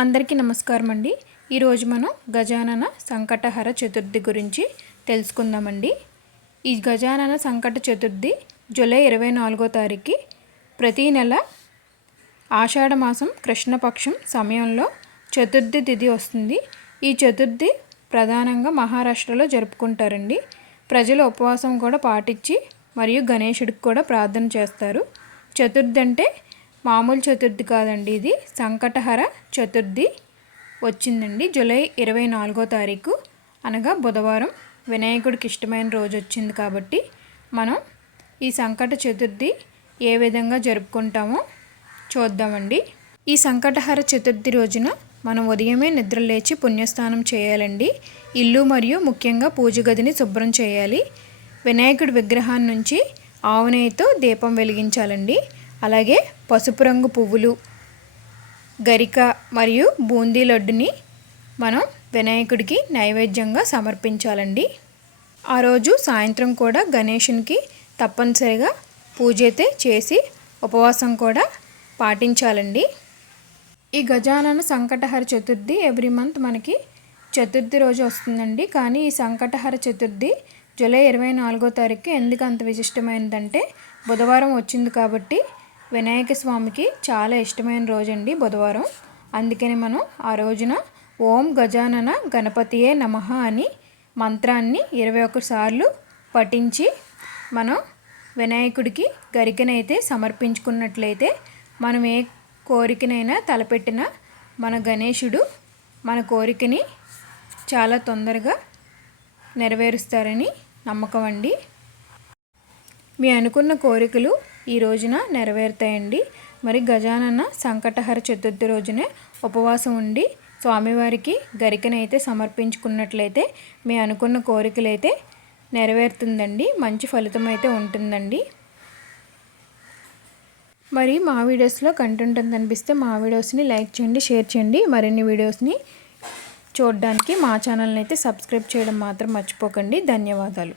అందరికీ నమస్కారం అండి. ఈరోజు మనం గజానన సంకటహర చతుర్థి గురించి తెలుసుకుందామండి. ఈ గజానన సంకట చతుర్థి జూలై 24వ తారీఖు ప్రతి నెల ఆషాఢ మాసం కృష్ణపక్షం సమయంలో చతుర్థి తిథి వస్తుంది. ఈ చతుర్థి ప్రధానంగా మహారాష్ట్రలో జరుపుకుంటారండి. ప్రజలు ఉపవాసం కూడా పాటించి మరియు గణేశుడికి కూడా ప్రార్థన చేస్తారు. చతుర్థి అంటే మామూలు చతుర్థి కాదండి, ఇది సంకటహర చతుర్థి వచ్చిందండి. జూలై 24వ తారీఖు అనగా బుధవారం వినాయకుడికి ఇష్టమైన రోజు వచ్చింది కాబట్టి మనం ఈ సంకట చతుర్థి ఏ విధంగా జరుపుకుంటామో చూద్దామండి. ఈ సంకటహర చతుర్థి రోజున మనం ఉదయమే నిద్ర లేచి పుణ్యస్నానం చేయాలండి. ఇల్లు మరియు ముఖ్యంగా పూజ గదిని శుభ్రం చేయాలి. వినాయకుడి విగ్రహాన్ని నుంచి ఆవు నెయ్యితో దీపం వెలిగించాలండి. అలాగే పసుపు రంగు పువ్వులు, గరిక మరియు బూందీ లడ్డుని మనం వినాయకుడికి నైవేద్యంగా సమర్పించాలండి. ఆ రోజు సాయంత్రం కూడా గణేషునికి తప్పనిసరిగా పూజ అయితే చేసి ఉపవాసం కూడా పాటించాలండి. ఈ గజానన సంకటహర చతుర్థి ఎవ్రీ మంత్ మనకి చతుర్థి రోజు వస్తుందండి. కానీ ఈ సంకటహర చతుర్థి జూలై 24వ తారీఖు ఎందుకు అంత విశిష్టమైనదంటే బుధవారం వచ్చింది కాబట్టి వినాయక స్వామికి చాలా ఇష్టమైన రోజు అండి బుధవారం. అందుకని మనం ఆ రోజున ఓం గజానన గణపతియే నమః అని మంత్రాన్ని 21 సార్లు పఠించి మనం వినాయకుడికి గరికనైతే సమర్పించుకున్నట్లయితే మనం ఏ కోరికనైనా తలపెట్టిన మన గణేశుడు మన కోరికని చాలా తొందరగా నెరవేరుస్తారని నమ్మకం అండి. మీ అనుకున్న కోరికలు ఈ రోజున నెరవేరుతాయండి. మరి గజానన సంకటహర చతుర్థి రోజునే ఉపవాసం ఉండి స్వామివారికి గరికనైతే సమర్పించుకున్నట్లయితే మీ అనుకున్న కోరికలు అయితే నెరవేరుతుందండి. మంచి ఫలితం అయితే ఉంటుందండి. మరి మా వీడియోస్లో కంటెంట్ అనిపిస్తే మా వీడియోస్ని లైక్ చేయండి, షేర్ చేయండి. మరిన్ని వీడియోస్ని చూడడానికి మా ఛానల్ని అయితే సబ్స్క్రైబ్ చేయడం మాత్రం మర్చిపోకండి. ధన్యవాదాలు.